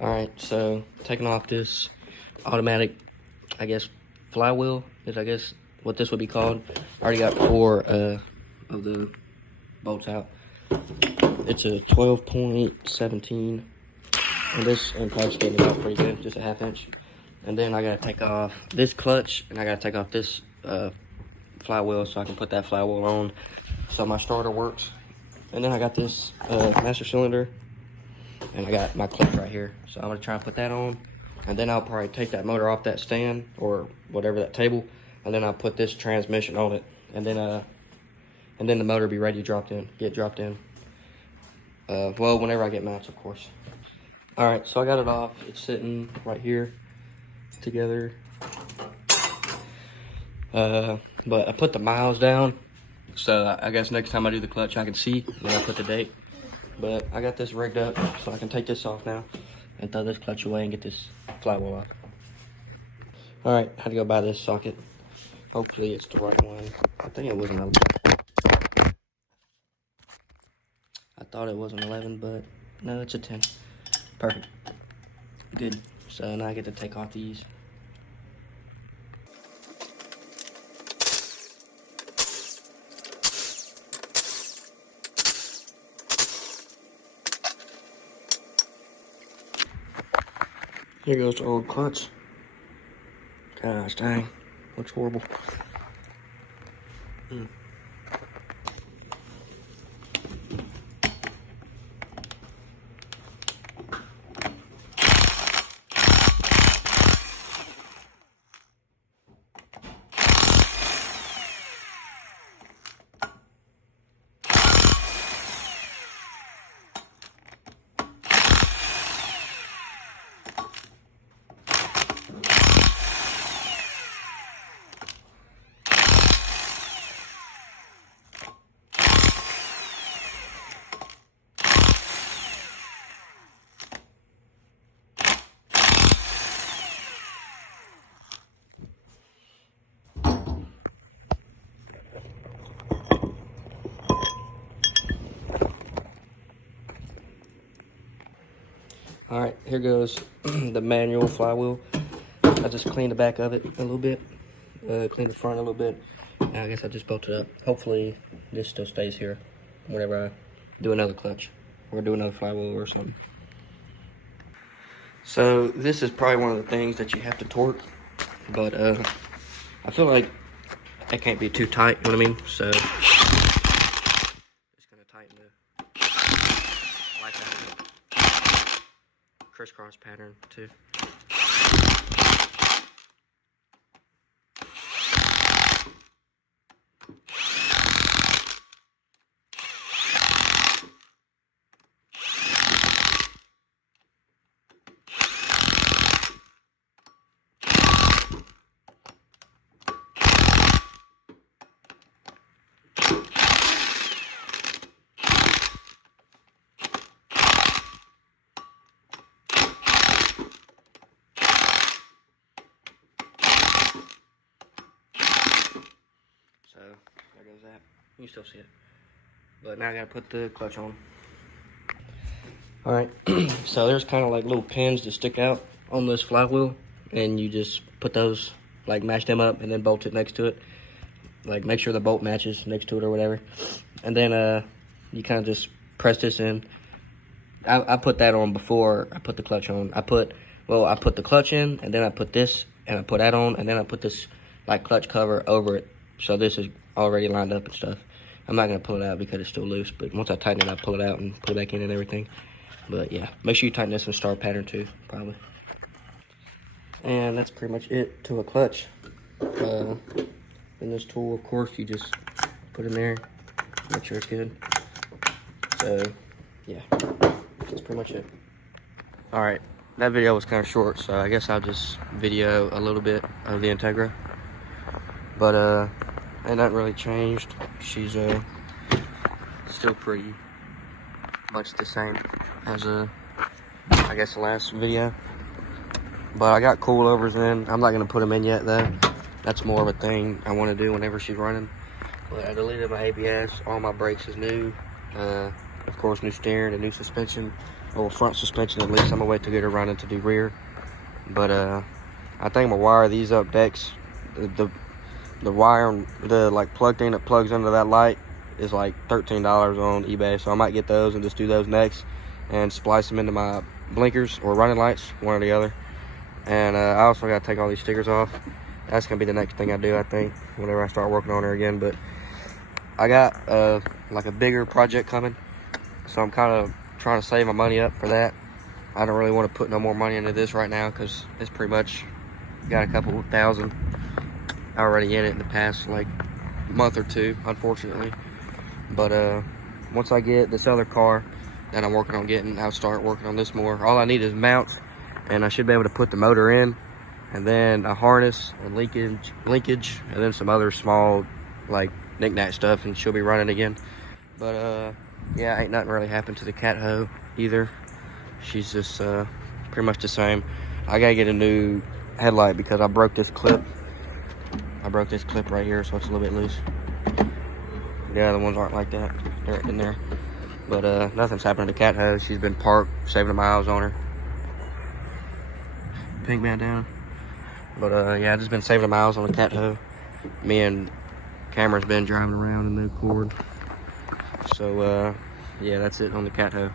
All right, so taking off this automatic, I guess, flywheel is I guess what this would be called. I already got 4 of the bolts out. It's a 12.17, and this impact's getting it out pretty good, just a 1/2 inch. And then I gotta take off this clutch, and I gotta take off this flywheel so I can put that flywheel on so my starter works. And then I got this master cylinder, and I got my clutch right here. So I'm gonna try and put that on, and then I'll probably take that motor off that stand or whatever, that table, and then I'll put this transmission on it, and then the motor be ready to get dropped in. Well, whenever I get mounts, of course. All right, so I got it off. It's sitting right here together. But I put the miles down, so I guess next time I do the clutch, I can see when I put the date. But I got this rigged up, so I can take this off now and throw this clutch away and get this flywheel off. All right, had to go buy this socket. Hopefully it's the right one. I think it was an 11. I thought it was an 11, but no, it's a 10. Perfect. Good. So now I get to take off these. Here goes the old clutch. Gosh dang, looks horrible. All right, here goes the manual flywheel. I just cleaned the back of it a little bit, cleaned the front a little bit, and I guess I just bolted it up. Hopefully this still stays here whenever I do another clutch or do another flywheel or something. So this is probably one of the things that you have to torque, but I feel like it can't be too tight, you know what I mean? So just gonna tighten the like that crisscross pattern too. So there goes that. You can still see it. But now I gotta put the clutch on. Alright, so there's kind of like little pins that stick out on this flywheel, and you just put those, like match them up and then bolt it next to it. Like make sure the bolt matches next to it or whatever. And then you kind of just press this in. I put that on before I put the clutch on. I put the clutch in, and then I put this, and I put that on, and then I put this like clutch cover over it. So this is already lined up and stuff. I'm not gonna pull it out because it's still loose, but once I tighten it, I'll pull it out and put it back in and everything. But yeah, make sure you tighten this one star pattern too, probably. And that's pretty much it to a clutch. In this tool, of course, you just put in there, make sure it's good. So yeah, that's pretty much it. All right, that video was kind of short, so I guess I'll just video a little bit of the Integra. But ain't nothing really changed. She's still pretty much the same as I guess the last video. But I got coilovers in. I'm not gonna put them in yet though. That's more of a thing I want to do whenever she's running. But I deleted my ABS. All my brakes is new. Of course, new steering and new suspension. or front suspension at least. I'm gonna wait to get her running to do rear. But I think I'm gonna wire these up decks. The wire, the like plug thing that plugs into that light is like $13 on eBay. So I might get those and just do those next and splice them into my blinkers or running lights, one or the other. And I also gotta take all these stickers off. That's gonna be the next thing I do, I think, whenever I start working on her again. But I got like a bigger project coming, so I'm kind of trying to save my money up for that. I don't really want to put no more money into this right now because it's pretty much got a couple thousand already in it in the past like month or two, unfortunately. But once I get this other car that I'm working on getting, I'll start working on this more. All I need is mounts, and I should be able to put the motor in, and then a harness and linkage, and then some other small like knick-knack stuff, and she'll be running again. But yeah, ain't nothing really happened to the cat hoe either. She's just pretty much the same. I gotta get a new headlight because I broke this clip. I broke this clip right here, so it's a little bit loose. The other ones aren't like that. They're in there. But nothing's happened to the cat hoe. She's been parked, saving the miles on her. Pink bandana. But yeah, I've just been saving the miles on the cat hoe. Me and Cameron's been driving around in the Accord. So yeah, that's it on the cat hoe.